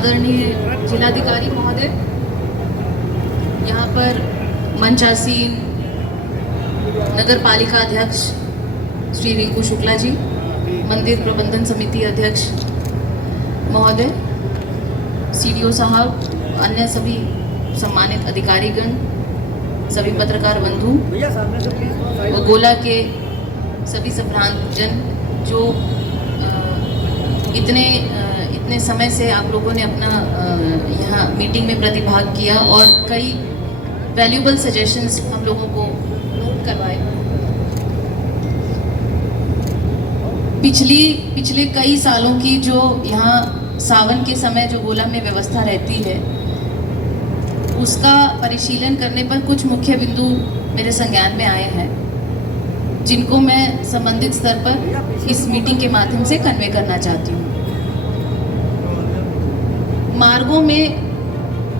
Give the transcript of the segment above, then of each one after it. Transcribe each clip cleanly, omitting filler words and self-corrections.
आदरणीय जिलाधिकारी महोदय, यहाँ पर मंचासीन नगर पालिका अध्यक्ष श्री रिंकू शुक्ला जी, मंदिर प्रबंधन समिति अध्यक्ष महोदय, सीडीओ साहब, अन्य सभी सम्मानित अधिकारीगण, सभी पत्रकार बंधु व गोला के सभी संभ्रांत जन जो इतने समय से आप लोगों ने अपना यहाँ मीटिंग में प्रतिभाग किया और कई वैल्यूबल सजेशंस हम लोगों को नोट करवाए। पिछले कई सालों की जो यहाँ सावन के समय जो गोला में व्यवस्था रहती है उसका परिशीलन करने पर कुछ मुख्य बिंदु मेरे संज्ञान में आए हैं, जिनको मैं संबंधित स्तर पर इस मीटिंग के माध्यम से कन्वे करना चाहती हूँ। मार्गों में,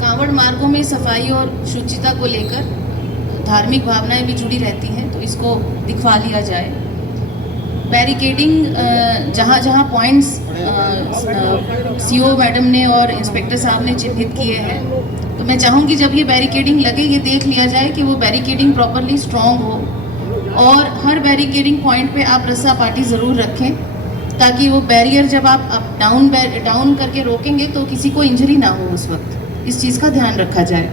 कांवड़ मार्गों में सफाई और शुचिता को लेकर धार्मिक भावनाएं भी जुड़ी रहती हैं, तो इसको दिखवा लिया जाए। बैरिकेडिंग जहाँ पॉइंट्स सीओ मैडम ने और इंस्पेक्टर साहब ने चिन्हित किए हैं, तो मैं चाहूँगी जब ये बैरिकेडिंग लगे ये देख लिया जाए कि वो बैरिकेडिंग प्रॉपरली स्ट्रॉन्ग हो और हर बैरिकेडिंग पॉइंट पे आप रस्सा पाटी ज़रूर रखें, ताकि वो बैरियर जब आप डाउन करके रोकेंगे तो किसी को इंजरी ना हो उस वक्त। इस चीज़ का ध्यान रखा जाए।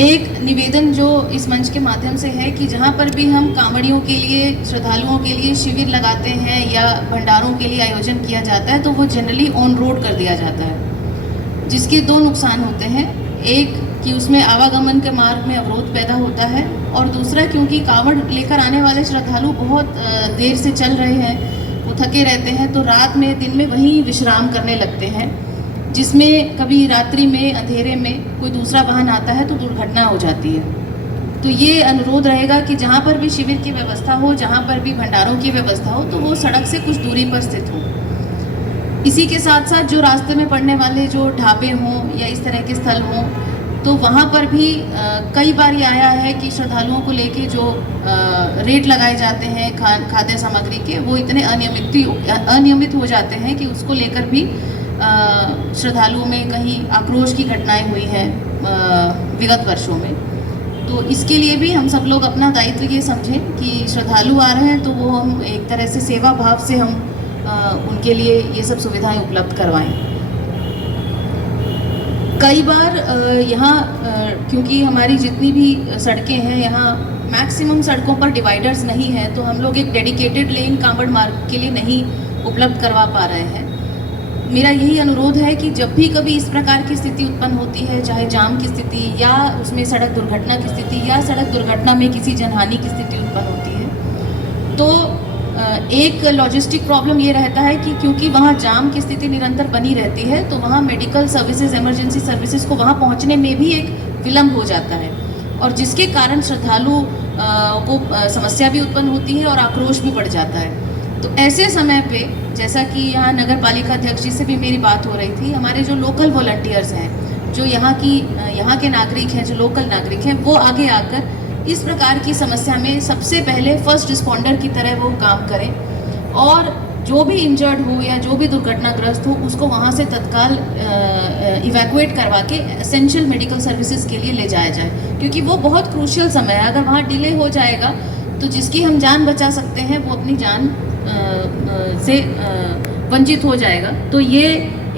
एक निवेदन जो इस मंच के माध्यम से है कि जहाँ पर भी हम कांवड़ियों के लिए, श्रद्धालुओं के लिए शिविर लगाते हैं या भंडारों के लिए आयोजन किया जाता है तो वो जनरली ऑन रोड कर दिया जाता है, जिसके दो नुकसान होते हैं। एक कि उसमें आवागमन के मार्ग में अवरोध पैदा होता है, और दूसरा क्योंकि कांवड़ लेकर आने वाले श्रद्धालु बहुत देर से चल रहे हैं, वो थके रहते हैं, तो रात में दिन में वहीं विश्राम करने लगते हैं, जिसमें कभी रात्रि में अंधेरे में कोई दूसरा वाहन आता है तो दुर्घटना हो जाती है। तो ये अनुरोध रहेगा कि जहाँ पर भी शिविर की व्यवस्था हो, जहाँ पर भी भंडारों की व्यवस्था हो, तो वो सड़क से कुछ दूरी पर स्थित हो। इसी के साथ साथ जो रास्ते में पड़ने वाले जो ढाबे हों या इस तरह के स्थल हों, तो वहाँ पर भी कई बार ये आया है कि श्रद्धालुओं को लेके जो रेट लगाए जाते हैं खाद्य सामग्री के, वो इतने अनियमित हो जाते हैं कि उसको लेकर भी श्रद्धालुओं में कहीं आक्रोश की घटनाएं हुई हैं विगत वर्षों में। तो इसके लिए भी हम सब लोग अपना दायित्व ये समझें कि श्रद्धालु आ रहे हैं तो वो हम एक तरह से सेवा भाव से हम उनके लिए ये सब सुविधाएं उपलब्ध करवाएं। कई बार यहाँ क्योंकि हमारी जितनी भी सड़कें हैं, यहाँ मैक्सिमम सड़कों पर डिवाइडर्स नहीं हैं, तो हम लोग एक डेडिकेटेड लेन कांवड़ मार्ग के लिए नहीं उपलब्ध करवा पा रहे हैं। मेरा यही अनुरोध है कि जब भी कभी इस प्रकार की स्थिति उत्पन्न होती है, चाहे जाम की स्थिति या उसमें सड़क दुर्घटना की स्थिति या सड़क दुर्घटना में किसी जनहानि की स्थिति उत्पन्न होती है, तो एक लॉजिस्टिक प्रॉब्लम ये रहता है कि क्योंकि वहाँ जाम की स्थिति निरंतर बनी रहती है, तो वहाँ मेडिकल सर्विसेज, इमरजेंसी सर्विसेज को वहाँ पहुँचने में भी एक विलम्ब हो जाता है, और जिसके कारण श्रद्धालु को समस्या भी उत्पन्न होती है और आक्रोश भी बढ़ जाता है। तो ऐसे समय पे, जैसा कि यहाँ नगर पालिका अध्यक्ष जी से भी मेरी बात हो रही थी, हमारे जो लोकल वॉलंटियर्स हैं, जो यहाँ के नागरिक हैं, जो लोकल नागरिक हैं, वो आगे आकर इस प्रकार की समस्या में सबसे पहले फर्स्ट रिस्पॉन्डर की तरह वो काम करें, और जो भी इंजर्ड हो या जो भी दुर्घटनाग्रस्त हो उसको वहाँ से तत्काल इवैक्यूएट करवा के एसेंशियल मेडिकल सर्विसेज के लिए ले जाया जाए, क्योंकि वो बहुत क्रूशियल समय है। अगर वहाँ डिले हो जाएगा तो जिसकी हम जान बचा सकते हैं वो अपनी जान से वंचित हो जाएगा। तो ये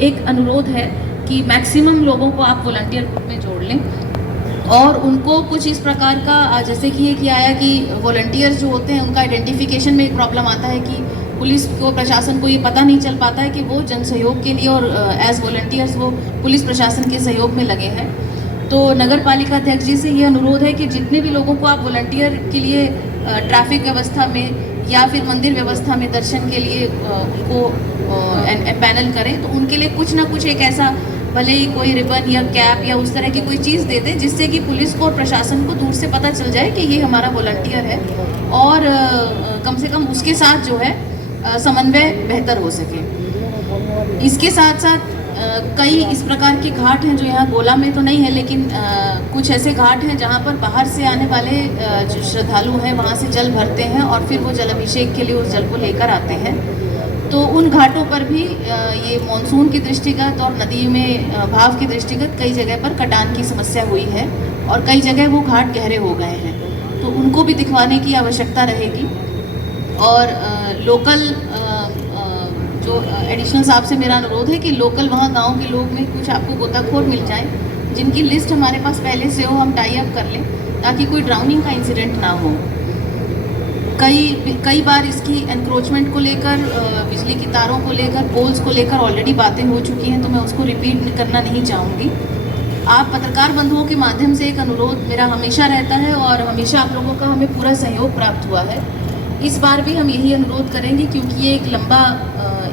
एक अनुरोध है कि मैक्सिमम लोगों को आप वॉलंटियर ग्रुप में जोड़ लें, और उनको कुछ इस प्रकार का, जैसे कि ये किया आया कि वॉलंटियर्स जो होते हैं उनका आइडेंटिफिकेशन में एक प्रॉब्लम आता है कि पुलिस को, प्रशासन को ये पता नहीं चल पाता है कि वो जन सहयोग के लिए और एज वॉलंटियर्स वो पुलिस प्रशासन के सहयोग में लगे हैं। तो नगर पालिका अध्यक्ष जी से ये अनुरोध है कि जितने भी लोगों को आप वॉलंटियर के लिए ट्रैफिक व्यवस्था में या फिर मंदिर व्यवस्था में दर्शन के लिए उनको पैनल करें, तो उनके लिए कुछ ना कुछ एक ऐसा, भले ही कोई रिबन या कैप या उस तरह की कोई चीज़ दे दें, जिससे कि पुलिस को और प्रशासन को दूर से पता चल जाए कि ये हमारा वॉलंटियर है, और कम से कम उसके साथ जो है समन्वय बेहतर हो सके। इसके साथ साथ कई इस प्रकार के घाट हैं जो यहाँ गोला में तो नहीं है, लेकिन कुछ ऐसे घाट हैं जहाँ पर बाहर से आने वाले जो श्रद्धालु हैं वहाँ से जल भरते हैं और फिर वो जल अभिषेक के लिए उस जल को लेकर आते हैं। तो उन घाटों पर भी ये मानसून की दृष्टिगत और नदी में भाव की दृष्टिगत कई जगह पर कटान की समस्या हुई है और कई जगह वो घाट गहरे हो गए हैं, तो उनको भी दिखवाने की आवश्यकता रहेगी। और लोकल जो एडिशनल साहब से मेरा अनुरोध है कि लोकल वहाँ गांव के लोग में कुछ आपको गोताखोर मिल जाए, जिनकी लिस्ट हमारे पास पहले से हो, हम टाई अप कर लें ताकि कोई ड्राउनिंग का इंसिडेंट ना हो। कई बार इसकी एनक्रोचमेंट को लेकर, बिजली की तारों को लेकर, पोल्स को लेकर ऑलरेडी बातें हो चुकी हैं, तो मैं उसको रिपीट करना नहीं चाहूँगी। आप पत्रकार बंधुओं के माध्यम से एक अनुरोध मेरा हमेशा रहता है और हमेशा आप लोगों का हमें पूरा सहयोग प्राप्त हुआ है। इस बार भी हम यही अनुरोध करेंगे क्योंकि ये एक लंबा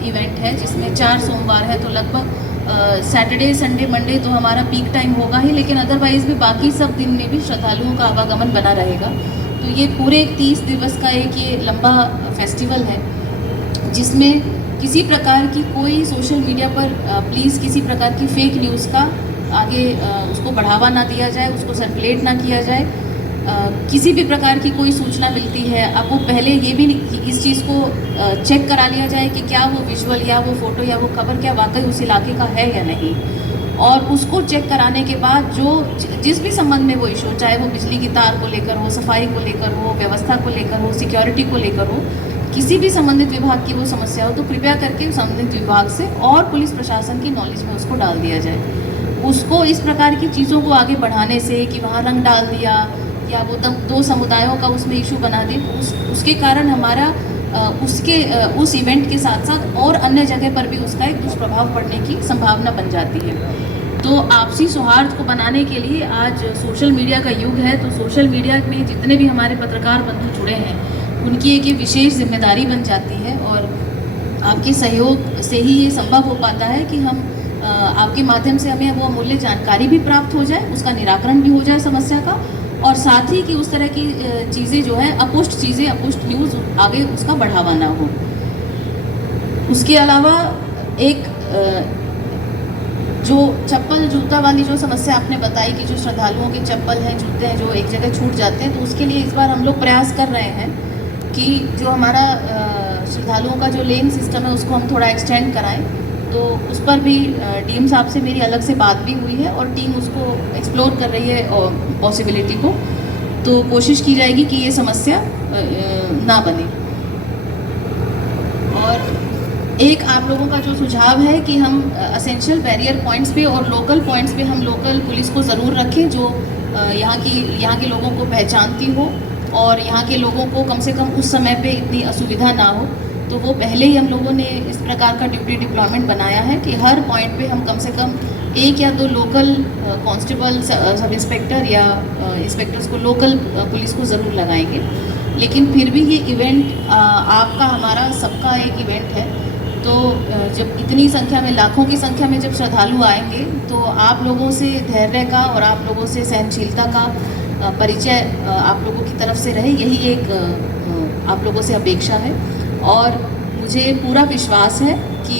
इवेंट है जिसमें 4 सोमवार है, तो लगभग सैटरडे, संडे, मंडे तो हमारा पीक टाइम होगा ही, लेकिन अदरवाइज़ भी बाकी सब दिन में भी श्रद्धालुओं का आवागमन बना रहेगा। तो ये पूरे 30 दिवस का एक ये लंबा फेस्टिवल है जिसमें किसी प्रकार की कोई सोशल मीडिया पर प्लीज़ किसी प्रकार की फेक न्यूज़ का आगे उसको बढ़ावा ना दिया जाए, उसको सर्कुलेट ना किया जाए। किसी भी प्रकार की कोई सूचना मिलती है, अब वो पहले ये भी इस चीज़ को चेक करा लिया जाए कि क्या वो विजुअल या वो फ़ोटो या वो खबर क्या वाकई उस इलाके का है या नहीं, और उसको चेक कराने के बाद जो जिस भी संबंध में वो इशू, चाहे वो बिजली की तार को लेकर हो, सफाई को लेकर हो, व्यवस्था को लेकर हो, सिक्योरिटी को लेकर हो, किसी भी संबंधित विभाग की वो समस्या हो, तो कृपया करके संबंधित विभाग से और पुलिस प्रशासन की नॉलेज में उसको डाल दिया जाए। उसको इस प्रकार की चीज़ों को आगे बढ़ाने से कि वहाँ रंग डाल दिया या वो दो समुदायों का उसमें इशू बना दी, उसके कारण हमारा उस इवेंट के साथ साथ और अन्य जगह पर भी उसका एक दुष्प्रभाव पड़ने की संभावना बन जाती है। तो आपसी सौहार्द को बनाने के लिए आज सोशल मीडिया का युग है, तो सोशल मीडिया में जितने भी हमारे पत्रकार बंधु जुड़े हैं उनकी एक ये विशेष जिम्मेदारी बन जाती है और आपके सहयोग से ही ये संभव हो पाता है कि हम आपके माध्यम से हमें वो अमूल्य जानकारी भी प्राप्त हो जाए, उसका निराकरण भी हो जाए समस्या का, और साथ ही कि उस तरह की चीज़ें जो है अपुष्ट चीज़ें, अपुष्ट न्यूज़ आगे उसका बढ़ावा ना हो। उसके अलावा एक जो चप्पल जूता वाली जो समस्या आपने बताई कि जो श्रद्धालुओं के चप्पल हैं, जूते हैं जो एक जगह छूट जाते हैं, तो उसके लिए इस बार हम लोग प्रयास कर रहे हैं कि जो हमारा श्रद्धालुओं का जो लेन सिस्टम है उसको हम थोड़ा एक्सटेंड कराएं। तो उस पर भी डीएम साहब से मेरी अलग से बात भी हुई है और टीम उसको एक्सप्लोर कर रही है पॉसिबिलिटी को, तो कोशिश की जाएगी कि ये समस्या ना बने। और एक आप लोगों का जो सुझाव है कि हम असेंशियल बैरियर पॉइंट्स पे और लोकल पॉइंट्स पे हम लोकल पुलिस को ज़रूर रखें जो यहाँ के लोगों को पहचानती हो और यहाँ के लोगों को कम से कम उस समय पे इतनी असुविधा ना हो, तो वो पहले ही हम लोगों ने इस प्रकार का ड्यूटी डिप्लॉयमेंट बनाया है कि हर पॉइंट पे हम कम से कम 1 या 2 लोकल कांस्टेबल, सब इंस्पेक्टर या इंस्पेक्टर्स को, लोकल पुलिस को ज़रूर लगाएंगे। लेकिन फिर भी ये इवेंट आपका, हमारा सबका एक इवेंट है, तो जब इतनी संख्या में, लाखों की संख्या में जब श्रद्धालु आएंगे तो आप लोगों से धैर्य का और आप लोगों से सहनशीलता का परिचय आप लोगों की तरफ से रहे, यही एक आप लोगों से अपेक्षा है। और मुझे पूरा विश्वास है कि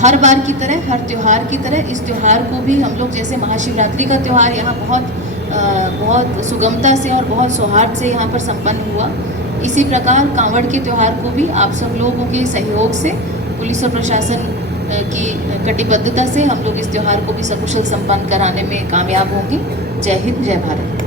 हर बार की तरह, हर त्यौहार की तरह इस त्यौहार को भी हम लोग, जैसे महाशिवरात्रि का त्यौहार यहाँ बहुत सुगमता से और बहुत सौहार्द से यहाँ पर संपन्न हुआ, इसी प्रकार कांवड़ के त्यौहार को भी आप सब लोगों के सहयोग से, पुलिस और प्रशासन की कटिबद्धता से हम लोग इस त्यौहार को भी सकुशल संपन्न कराने में कामयाब होंगे। जय हिंद, जय भारत।